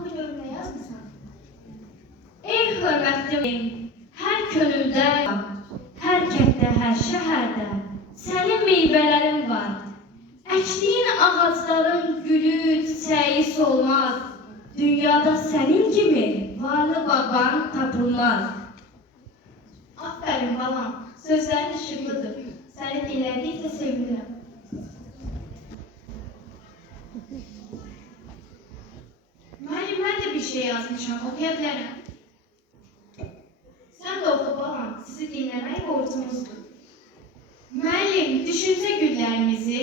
Oku görüm nə yazmısan? Ey hörmətli, hər könüldə, hər kənddə, hər şəhərdə sənin meyvələrin var. Əkdiyin ağacların gülü, çiçəyi solmaz. Dünyada sənin kimi varlı bağban tapılmaz. Aferin balam, sözlərin işıqlıdır. Səni dinlədikcə sevinirəm. Müəllim, mən də bir şey yazmışam, oxuya bilərəm. Sən də oxu balam, sizi dinləmək borcumuzdur. Müəllim, düşüncə güllərimizi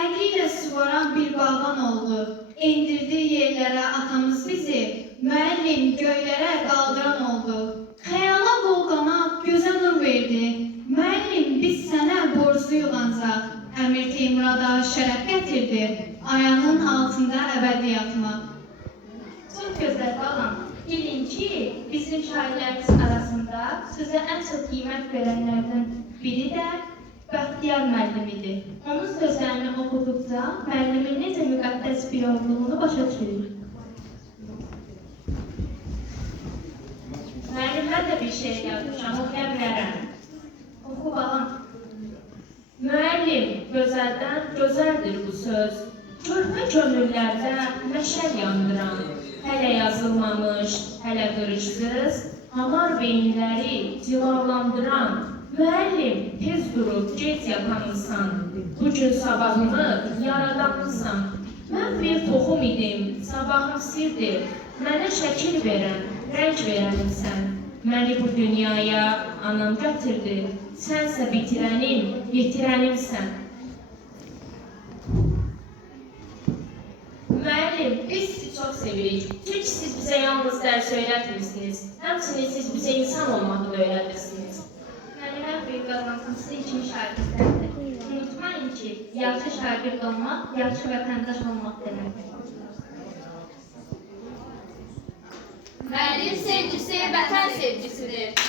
əqli ilə suvaran bir bağban oldu. İndirdi yerlərə atamız bizi, müəllim göylərə qaldıran oldu. Xəyala qolqanaq gözə nur verdi, müəllim biz sənə borcluyuq ancaq. Əmir Teymurada şərəf gətirdi, ayağının altında əbədi yatmaq. Çox gözəl balam, bilin ki, bizim şairlərimiz arasında sözə ən çox qiymət verənlərdən biri də Bəxtiyar müəllimidir. Onun sözlərini oxuduqca müəllimin necə müqəddəs bir olduğunu başa düşürük. Müəllim, mən də bir şey yazmışam, oxuya bilərəm. Oxu balam. Müəllim, gözəldən gözəldir bu söz. Körpə könüllərdə məşəl yandıran, hələ yazılmamış, hələ qırışsız, hamar beyinləri cilalandıran. Müəllim, tez durub, gec yatanısan, bugün sabahımı yaradanısan. Mən bir toxum idim, sabahım sirdir, mənə şəkil verən, rəng verənimsən. Məni bu dünyaya anam gətirdi, sənsə bitirənim, yetirənimsən. Müəllim, biz sizi çox sevirik, çünki siz bizə yalnız dərs öyrətmirsiniz, həmçinin siz bizə insan olmağı da öyrədirsiniz. Mənim ən böyük qazancım sizin kimi şagirdlərimdir. Unutmayın ki, yaxşı şagird olmaq, yaxşı vətəndaş olmaq deməkdir. Müəllim sevgisi vətən sevgisidir.